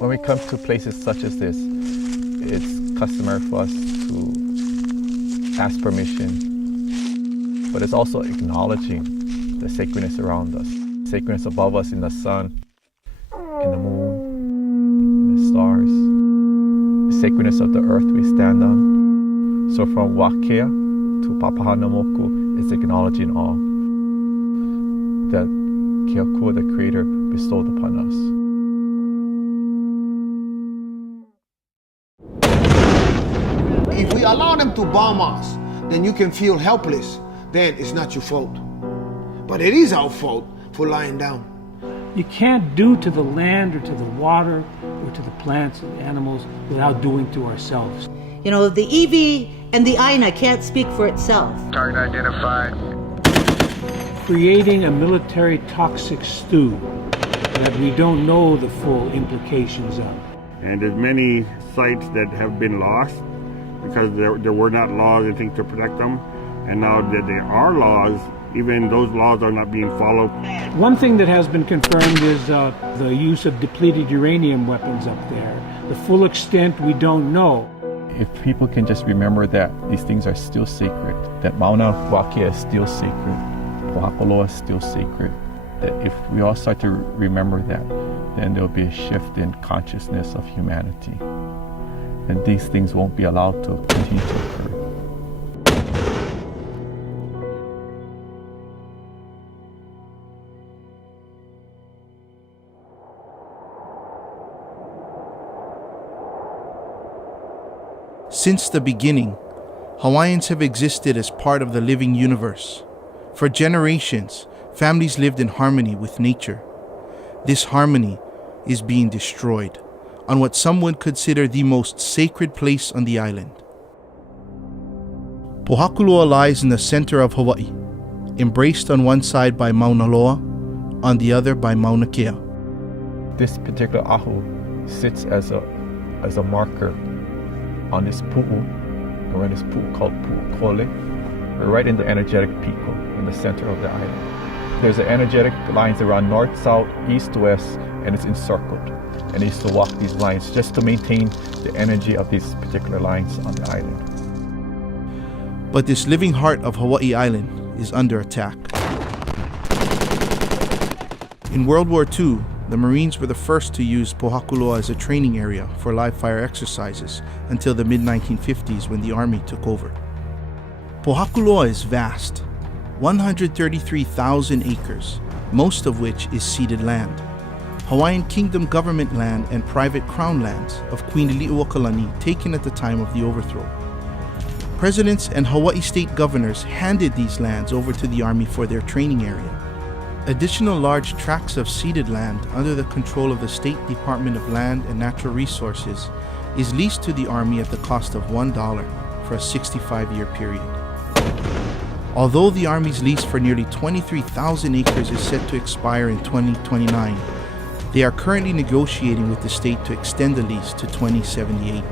When we come to places such as this, it's customary for us to ask permission, but it's also acknowledging the sacredness around us, sacredness above us in the sun, in the moon, in the stars, the sacredness of the earth we stand on. So from Wakea to Papahanamoku is acknowledging all that Keakua, the Creator, bestowed upon us. If we allow them to bomb us, then you can feel helpless. Then it's not your fault. But it is our fault for lying down. You can't do to the land or to the water or to the plants and animals without doing to ourselves. You know, the EV and the Aina can't speak for itself. Target identified. Creating a military toxic stew that we don't know the full implications of. And there's many sites that have been lost because there were not laws and things to protect them. And now that there are laws, even those laws are not being followed. One thing that has been confirmed is the use of depleted uranium weapons up there. The full extent we don't know. If people can just remember that these things are still sacred, that Mauna Wakea is still sacred, Pohakuloa is still sacred, that if we all start to remember that, then there'll be a shift in consciousness of humanity. And these things won't be allowed to continue to occur. Since the beginning, Hawaiians have existed as part of the living universe. For generations, families lived in harmony with nature. This harmony is being destroyed on what some would consider the most sacred place on the island. Pohakuloa lies in the center of Hawaii, embraced on one side by Mauna Loa, on the other by Mauna Kea. This particular ahu sits as a marker on this pu'u, and we're in this pu'u called Pu'ukole. We're right in the energetic piko, in the center of the island. There's an energetic lines around north, south, east, west, and it's encircled. And they used to walk these lines just to maintain the energy of these particular lines on the island. But this living heart of Hawaii Island is under attack. In World War II, the Marines were the first to use Pohakuloa as a training area for live fire exercises until the mid-1950s when the Army took over. Pohakuloa is vast, 133,000 acres, most of which is ceded land. Hawaiian Kingdom government land and private crown lands of Queen Liliuokalani taken at the time of the overthrow. Presidents and Hawaii state governors handed these lands over to the Army for their training area. Additional large tracts of ceded land under the control of the State Department of Land and Natural Resources is leased to the Army at the cost of $1 for a 65-year period. Although the Army's lease for nearly 23,000 acres is set to expire in 2029, they are currently negotiating with the state to extend the lease to 2078.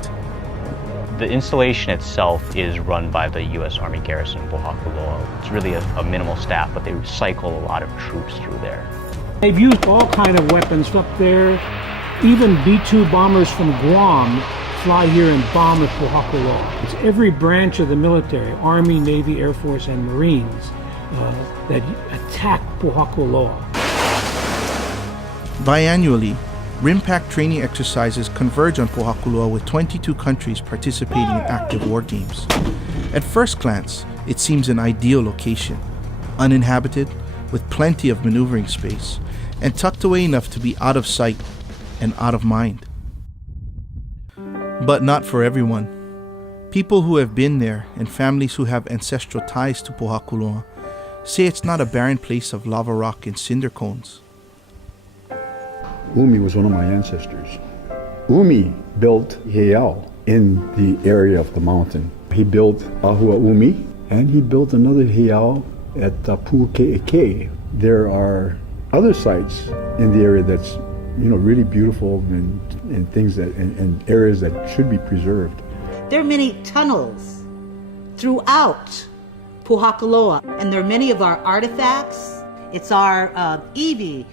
The installation itself is run by the U.S. Army Garrison Pohakuloa. It's really a minimal staff, but they recycle a lot of troops through there. They've used all kind of weapons up there. Even B-2 bombers from Guam fly here and bomb at Pohakuloa. It's every branch of the military, Army, Navy, Air Force, and Marines, that attack Pohakuloa. Biannually, RIMPAC training exercises converge on Pohakuloa with 22 countries participating in active war games. At first glance, it seems an ideal location, uninhabited, with plenty of maneuvering space, and tucked away enough to be out of sight and out of mind. But not for everyone. People who have been there and families who have ancestral ties to Pohakuloa say it's not a barren place of lava rock and cinder cones. Umi was one of my ancestors. Umi built heiau in the area of the mountain. He built Ahua Umi, and he built another heiau at Pu'uke'eke. There are other sites in the area that's really beautiful and things that and areas that should be preserved. There are many tunnels throughout Pohakuloa, and there are many of our artifacts. It's our iwi.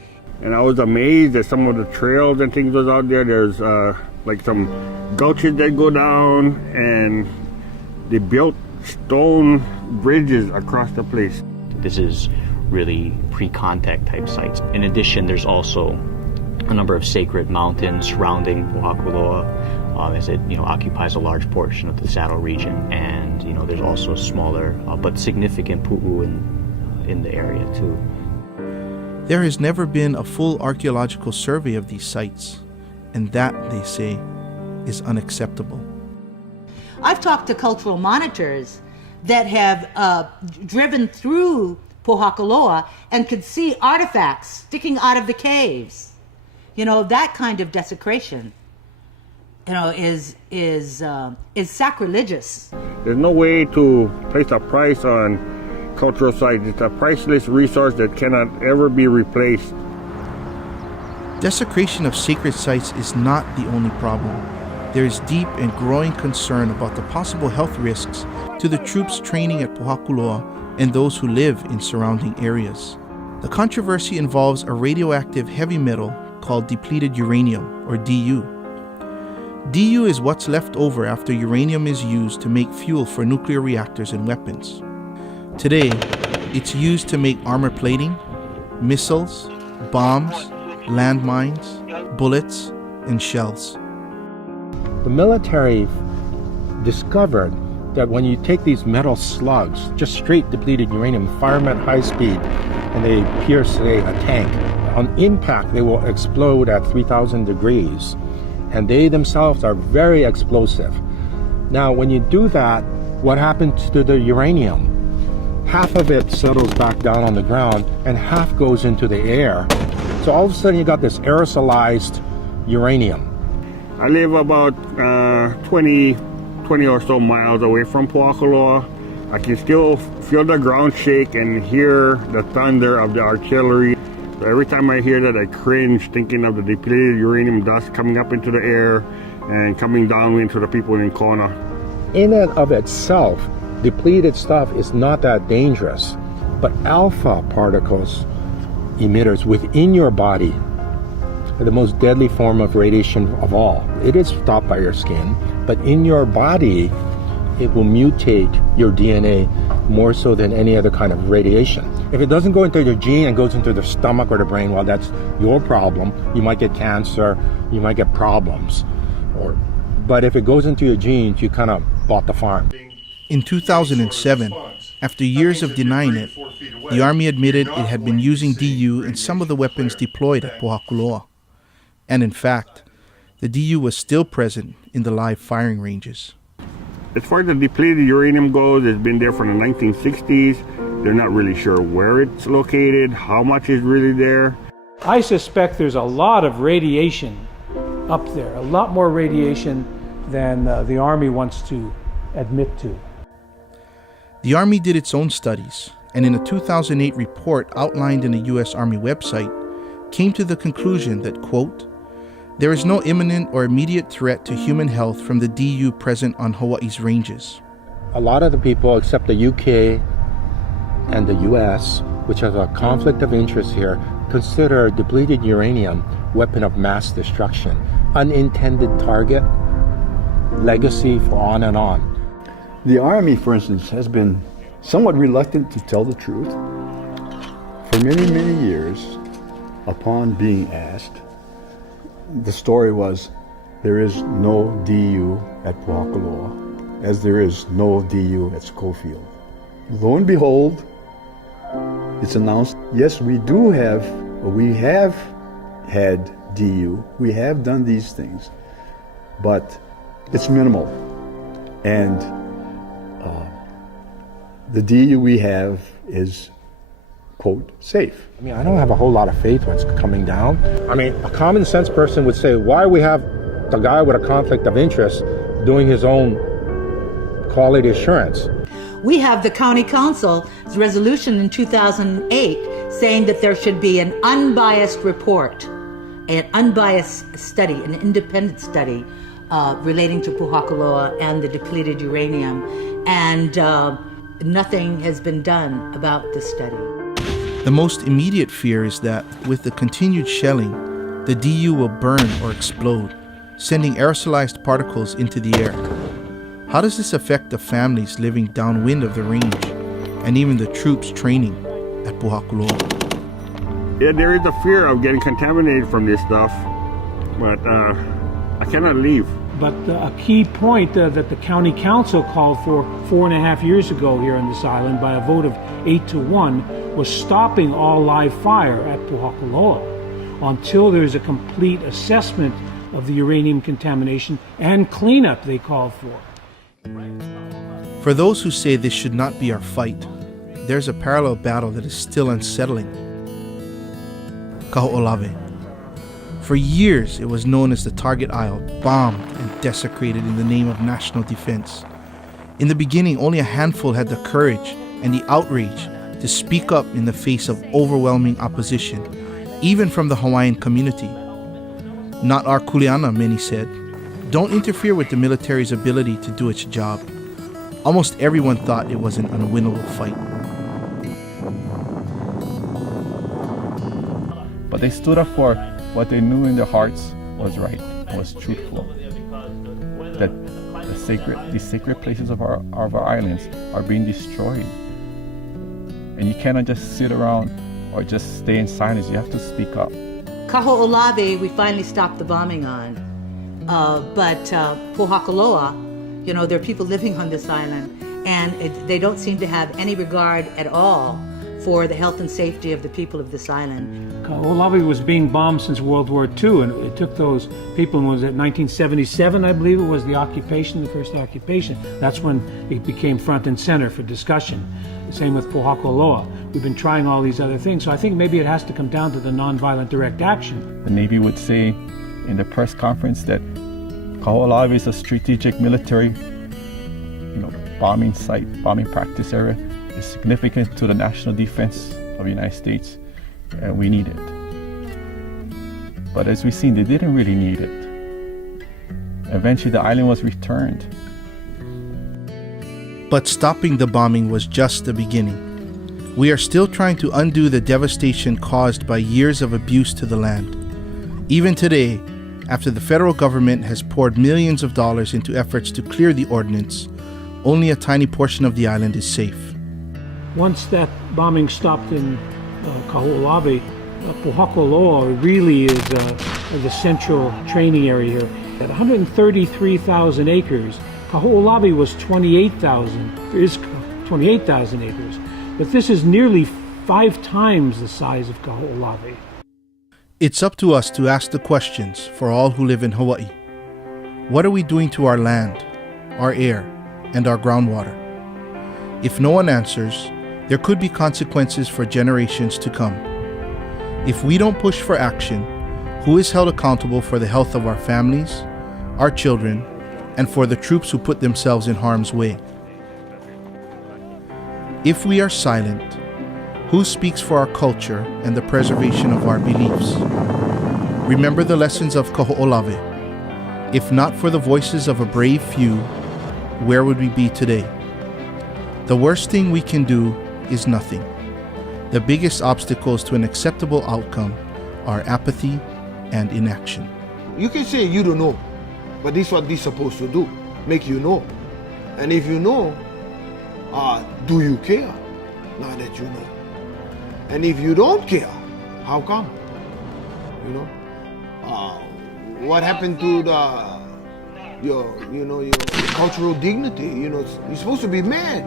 And I was amazed at some of the trails and things was out there. There's like some gulches that go down, and they built stone bridges across the place. This is really pre-contact type sites. In addition, there's also a number of sacred mountains surrounding Pohakuloa, as it occupies a large portion of the Saddle region, and there's also smaller but significant pu'u in the area too. There has never been a full archaeological survey of these sites, and that, they say, is unacceptable. I've talked to cultural monitors that have driven through Pohakuloa and could see artifacts sticking out of the caves. That kind of desecration, is sacrilegious. There's no way to place a price on cultural sites. It's a priceless resource that cannot ever be replaced. Desecration of sacred sites is not the only problem. There is deep and growing concern about the possible health risks to the troops training at Pohakuloa and those who live in surrounding areas. The controversy involves a radioactive heavy metal called depleted uranium, or DU. DU is what's left over after uranium is used to make fuel for nuclear reactors and weapons. Today, it's used to make armor plating, missiles, bombs, landmines, bullets, and shells. The military discovered that when you take these metal slugs, just straight depleted uranium, fire them at high speed, and they pierce, say, a tank, on impact they will explode at 3,000 degrees, and they themselves are very explosive. Now, when you do that, what happens to the uranium? Half of it settles back down on the ground, and half goes into the air. So all of a sudden you got this aerosolized uranium. I live about 20 or so miles away from Pohakuloa. I can still feel the ground shake and hear the thunder of the artillery. So every time I hear that, I cringe, thinking of the depleted uranium dust coming up into the air and coming down into the people in Kona. In and of itself, depleted stuff is not that dangerous, but alpha particles, emitters within your body, are the most deadly form of radiation of all. It is stopped by your skin, but in your body, it will mutate your DNA more so than any other kind of radiation. If it doesn't go into your gene and goes into the stomach or the brain, well, that's your problem. You might get cancer, you might get problems. But if it goes into your genes, you kind of bought the farm. In 2007, after years of denying it, the Army admitted it had been using DU in some of the weapons deployed at Pohakuloa. And in fact, the DU was still present in the live firing ranges. As far as the depleted uranium goes, it's been there from the 1960s. They're not really sure where it's located, how much is really there. I suspect there's a lot of radiation up there, a lot more radiation than the Army wants to admit to. The Army did its own studies, and in a 2008 report outlined in a U.S. Army website, came to the conclusion that, quote, there is no imminent or immediate threat to human health from the DU present on Hawaii's ranges. A lot of the people, except the UK and the US, which has a conflict of interest here, consider depleted uranium weapon of mass destruction, unintended target, legacy for on and on. The Army, for instance, has been somewhat reluctant to tell the truth. For many, many years, upon being asked, the story was there is no DU at Pohakuloa, as there is no DU at Schofield. Lo and behold, it's announced, yes, we have had DU, we have done these things, but it's minimal. And the DU we have is, quote, safe. I mean, I don't have a whole lot of faith when it's coming down. I mean, a common sense person would say, why we have the guy with a conflict of interest doing his own quality assurance? We have the county council's resolution in 2008 saying that there should be an unbiased report, an unbiased study, an independent study relating to Pohakuloa and the depleted uranium, and nothing has been done about this study. The most immediate fear is that with the continued shelling, the DU will burn or explode, sending aerosolized particles into the air. How does this affect the families living downwind of the range and even the troops training at Pohakuloa? Yeah, there is a fear of getting contaminated from this stuff, but I cannot leave. But a key point that the county council called for 4.5 years ago here on this island by a vote of 8-1 was stopping all live fire at Pohakuloa until there's a complete assessment of the uranium contamination and cleanup they called for. For those who say this should not be our fight, there's a parallel battle that is still unsettling. Kaho'olawe. For years, it was known as the Target Isle, bombed and desecrated in the name of national defense. In the beginning, only a handful had the courage and the outrage to speak up in the face of overwhelming opposition, even from the Hawaiian community. Not our kuleana, many said. Don't interfere with the military's ability to do its job. Almost everyone thought it was an unwinnable fight. But they stood up for what they knew in their hearts was right, was truthful. That the sacred places of our islands are being destroyed. And you cannot just sit around or just stay in silence. You have to speak up. Kaho'olawe, we finally stopped the bombing on. But Pohakuloa, there are people living on this island, and they don't seem to have any regard at all for the health and safety of the people of this island. Kaho'olawe was being bombed since World War II, and it took those people, was it 1977, I believe it was the first occupation. That's when it became front and center for discussion. Same with Pohakuloa. We've been trying all these other things, so I think maybe it has to come down to the nonviolent direct action. The Navy would say in the press conference that Kaho'olawe is a strategic military bombing site, bombing practice area. It's significant to the national defense of the United States, and we need it. But as we've seen, they didn't really need it. Eventually, the island was returned. But stopping the bombing was just the beginning. We are still trying to undo the devastation caused by years of abuse to the land. Even today, after the federal government has poured millions of dollars into efforts to clear the ordnance, only a tiny portion of the island is safe. Once that bombing stopped in Kaho'olawe, Pohakuloa really is the central training area here. At 133,000 acres, Kaho'olawe was 28,000. There is 28,000 acres, but this is nearly 5 times the size of Kaho'olawe. It's up to us to ask the questions for all who live in Hawaii. What are we doing to our land, our air, and our groundwater? If no one answers, there could be consequences for generations to come. If we don't push for action, who is held accountable for the health of our families, our children, and for the troops who put themselves in harm's way? If we are silent, who speaks for our culture and the preservation of our beliefs? Remember the lessons of Kaho'olawe. If not for the voices of a brave few, where would we be today? The worst thing we can do is nothing. The biggest obstacles to an acceptable outcome are apathy and inaction. You can say you don't know, but this is what they're supposed to do, make you know. And if you know, do you care now that you know? And if you don't care, how come? What happened to your cultural dignity? You're supposed to be mad.